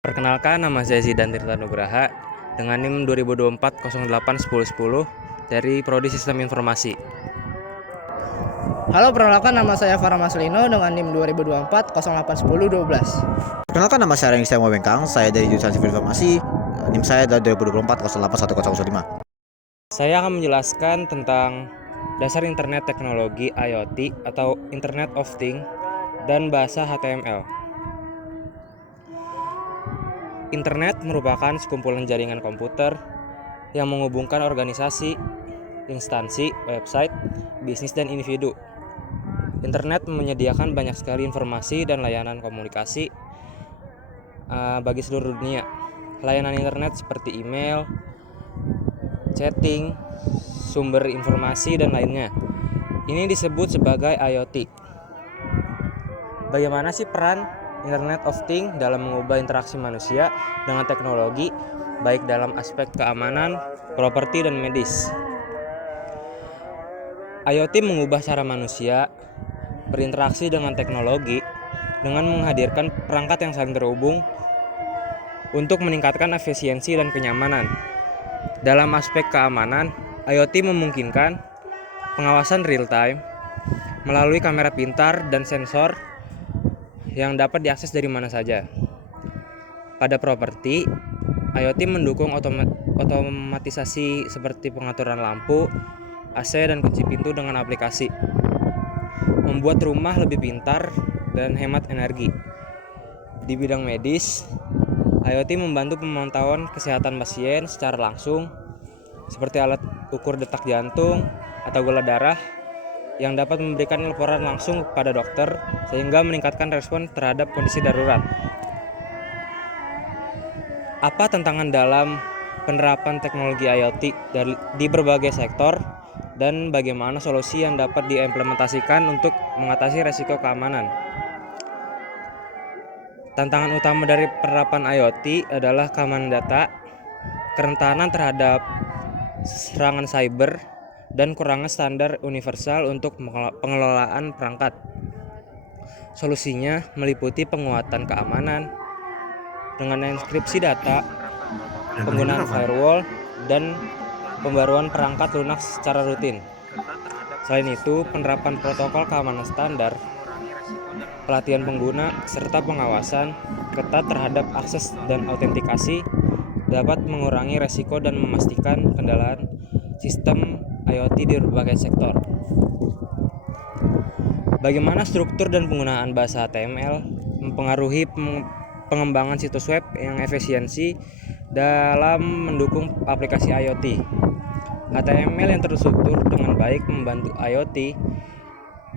Perkenalkan, nama saya Zidan Tirta Nugraha dengan NIM 2024 08 10 10 dari Prodi Sistem Informasi. Halo, perkenalkan nama saya Farah Maslino dengan NIM 2024 08 10 12. Perkenalkan, nama saya Renggi Bengkang, saya dari jurusan Sivil Informasi. NIM saya adalah 2024 08 1005. Saya akan menjelaskan tentang dasar internet teknologi IoT atau Internet of Things dan bahasa HTML. Internet merupakan sekumpulan jaringan komputer yang menghubungkan organisasi, instansi, website, bisnis, dan individu. Internet menyediakan banyak sekali informasi dan layanan komunikasi bagi seluruh dunia. Layanan internet seperti email, chatting, sumber informasi, dan lainnya. Ini disebut sebagai IoT. Bagaimana sih peran Internet of Things dalam mengubah interaksi manusia dengan teknologi, baik dalam aspek keamanan, properti, dan medis? IoT mengubah cara manusia berinteraksi dengan teknologi dengan menghadirkan perangkat yang saling terhubung untuk meningkatkan efisiensi dan kenyamanan. Dalam aspek keamanan, IoT memungkinkan pengawasan real-time melalui kamera pintar dan sensor yang dapat diakses dari mana saja. Pada properti, IoT mendukung otomatisasi seperti pengaturan lampu, AC, dan kunci pintu dengan aplikasi, membuat rumah lebih pintar dan hemat energi. Di bidang medis, IoT membantu pemantauan kesehatan pasien secara langsung, seperti alat ukur detak jantung atau gula darah yang dapat memberikan laporan langsung kepada dokter sehingga meningkatkan respon terhadap kondisi darurat. Apa tantangan dalam penerapan teknologi IoT di berbagai sektor dan bagaimana solusi yang dapat diimplementasikan untuk mengatasi risiko keamanan? Tantangan utama dari penerapan IoT adalah keamanan data, kerentanan terhadap serangan cyber, dan kurangnya standar universal untuk pengelolaan perangkat. Solusinya meliputi penguatan keamanan dengan enkripsi data, penggunaan firewall, dan pembaruan perangkat lunak secara rutin. Selain itu, penerapan protokol keamanan standar, pelatihan pengguna, serta pengawasan ketat terhadap akses dan autentikasi dapat mengurangi resiko dan memastikan kendalian sistem IoT di berbagai sektor. Bagaimana struktur dan penggunaan bahasa HTML mempengaruhi pengembangan situs web yang efisiensi dalam mendukung aplikasi IoT? HTML yang terstruktur dengan baik membantu IoT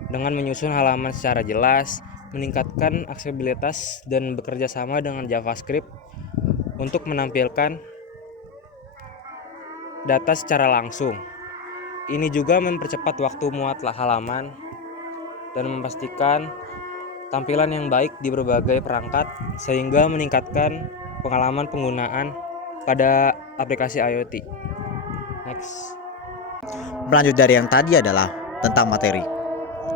dengan menyusun halaman secara jelas, meningkatkan aksesibilitas, dan bekerja sama dengan JavaScript untuk menampilkan data secara langsung. Ini juga mempercepat waktu muat halaman dan memastikan tampilan yang baik di berbagai perangkat sehingga meningkatkan pengalaman penggunaan pada aplikasi IoT. Next. Melanjut dari yang tadi adalah tentang materi.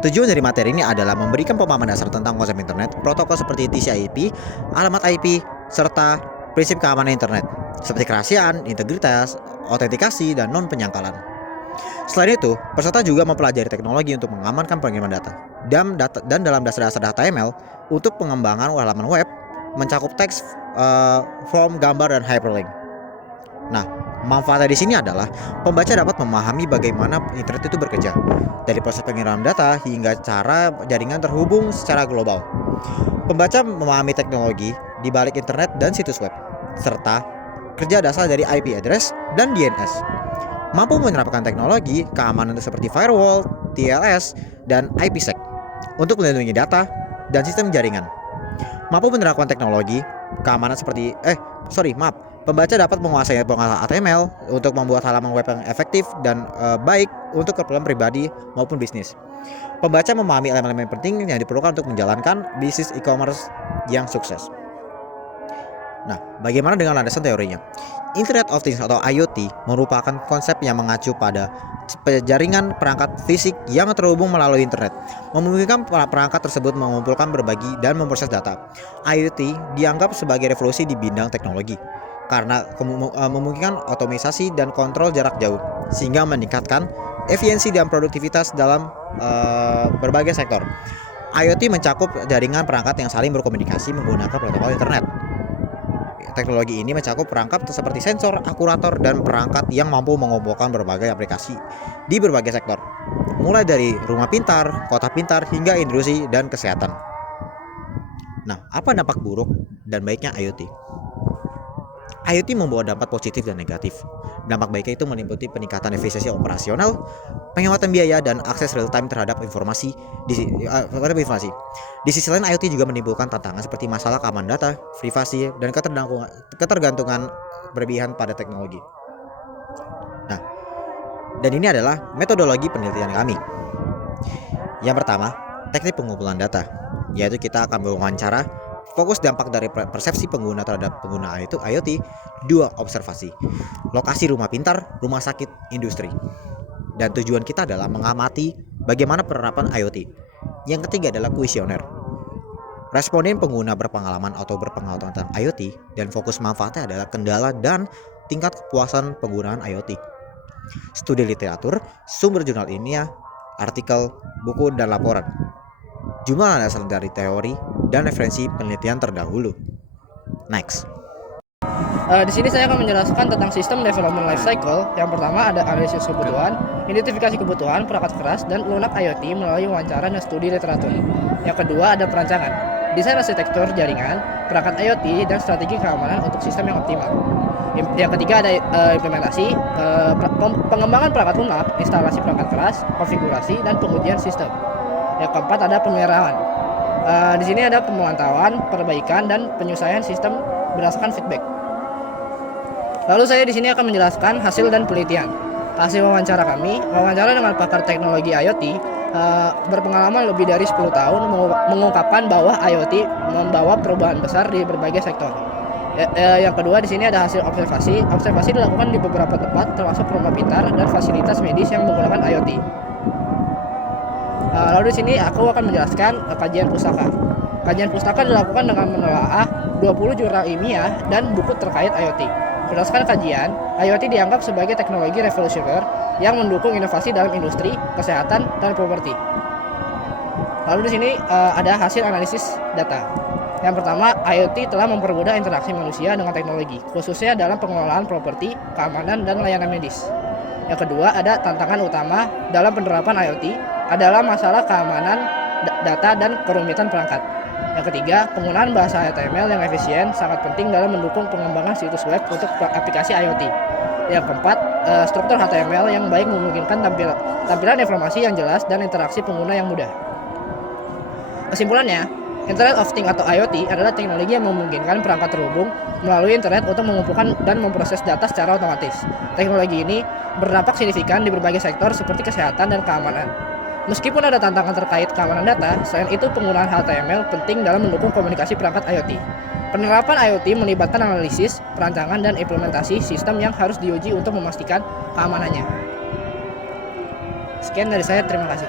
Tujuan dari materi ini adalah memberikan pemahaman dasar tentang konsep internet, protokol seperti TCP/IP, alamat IP, serta prinsip keamanan internet seperti kerahasiaan, integritas, autentikasi, dan non-penyangkalan. Selain itu, peserta juga mempelajari teknologi untuk mengamankan pengiriman data dan dalam dasar-dasar HTML untuk pengembangan halaman web mencakup teks, form, gambar, dan hyperlink. Nah, manfaatnya di sini adalah pembaca dapat memahami bagaimana internet itu bekerja, dari proses pengiriman data hingga cara jaringan terhubung secara global. Pembaca memahami teknologi di balik internet dan situs web, serta kerja dasar dari IP address dan DNS. Mampu menerapkan teknologi keamanan seperti firewall, TLS, dan IPsec untuk melindungi data dan sistem jaringan. Mampu menerapkan teknologi keamanan seperti Pembaca dapat menguasai pengolahan HTML untuk membuat halaman web yang efektif dan baik untuk keperluan pribadi maupun bisnis. Pembaca memahami elemen-elemen penting yang diperlukan untuk menjalankan bisnis e-commerce yang sukses. Nah, bagaimana dengan landasan teorinya? Internet of Things atau IoT merupakan konsep yang mengacu pada jaringan perangkat fisik yang terhubung melalui internet, memungkinkan perangkat tersebut mengumpulkan, berbagi, dan memproses data. IoT dianggap sebagai revolusi di bidang teknologi karena memungkinkan otomatisasi dan kontrol jarak jauh, sehingga meningkatkan efisiensi dan produktivitas dalam berbagai sektor. IoT mencakup jaringan perangkat yang saling berkomunikasi menggunakan protokol internet. Teknologi ini mencakup perangkat seperti sensor, akurator, dan perangkat yang mampu mengumpulkan berbagai aplikasi di berbagai sektor, mulai dari rumah pintar, kota pintar, hingga industri dan kesehatan. Nah, apa dampak buruk dan baiknya IoT? IoT membawa dampak positif dan negatif. Dampak baiknya itu meliputi peningkatan efisiensi operasional, penghematan biaya, dan akses real time terhadap informasi. Di sisi lain, IoT juga menimbulkan tantangan seperti masalah keamanan data, privasi, dan ketergantungan berlebihan pada teknologi. Nah, dan ini adalah metodologi penelitian kami. Yang pertama, teknik pengumpulan data, yaitu kita akan berwawancara, fokus dampak dari persepsi pengguna terhadap pengguna itu IoT. 2. Observasi, lokasi rumah pintar, rumah sakit, industri. Dan tujuan kita adalah mengamati bagaimana penerapan IoT. Yang ketiga adalah kuesioner. Responden pengguna berpengalaman atau berpengalaman tentang IoT, dan fokus manfaatnya adalah kendala dan tingkat kepuasan penggunaan IoT. Studi literatur, sumber jurnal ilmiah, artikel, buku, dan laporan. Jumlah dasar dari teori dan referensi penelitian terdahulu. Next. Di sini saya akan menjelaskan tentang sistem development life cycle. Yang pertama ada analisis kebutuhan, identifikasi kebutuhan perangkat keras dan lunak IoT melalui wawancara dan studi literatur. Yang kedua ada perancangan, desain arsitektur jaringan, perangkat IoT, dan strategi keamanan untuk sistem yang optimal. Yang ketiga ada implementasi, pengembangan perangkat lunak, instalasi perangkat keras, konfigurasi, dan pengujian sistem. Yang keempat ada pemeliharaan. Di sini ada pemantauan, perbaikan, dan penyesuaian sistem berdasarkan feedback. Lalu saya di sini akan menjelaskan hasil dan penelitian. Hasil wawancara kami, wawancara dengan pakar teknologi IoT berpengalaman lebih dari 10 tahun mengungkapkan bahwa IoT membawa perubahan besar di berbagai sektor. Yang kedua di sini ada hasil observasi. Observasi dilakukan di beberapa tempat termasuk rumah pintar dan fasilitas medis yang menggunakan IoT. Lalu di sini aku akan menjelaskan kajian pustaka. Kajian pustaka dilakukan dengan menelaah 20 jurnal ilmiah dan buku terkait IoT. Berdasarkan kajian, IoT dianggap sebagai teknologi revolusioner yang mendukung inovasi dalam industri, kesehatan, dan properti. Lalu di sini ada hasil analisis data. Yang pertama, IoT telah mempermudah interaksi manusia dengan teknologi, khususnya dalam pengelolaan properti, keamanan, dan layanan medis. Yang kedua, ada tantangan utama dalam penerapan IoT adalah masalah keamanan data dan kerumitan perangkat. Yang ketiga, penggunaan bahasa HTML yang efisien sangat penting dalam mendukung pengembangan situs web untuk aplikasi IoT. Yang keempat, struktur HTML yang baik memungkinkan tampilan informasi yang jelas dan interaksi pengguna yang mudah. Kesimpulannya, Internet of Things atau IoT adalah teknologi yang memungkinkan perangkat terhubung melalui internet untuk mengumpulkan dan memproses data secara otomatis. Teknologi ini berdampak signifikan di berbagai sektor seperti kesehatan dan keamanan. Meskipun ada tantangan terkait keamanan data, selain itu penggunaan HTML penting dalam mendukung komunikasi perangkat IoT. Penerapan IoT melibatkan analisis, perancangan, dan implementasi sistem yang harus diuji untuk memastikan keamanannya. Sekian dari saya, terima kasih.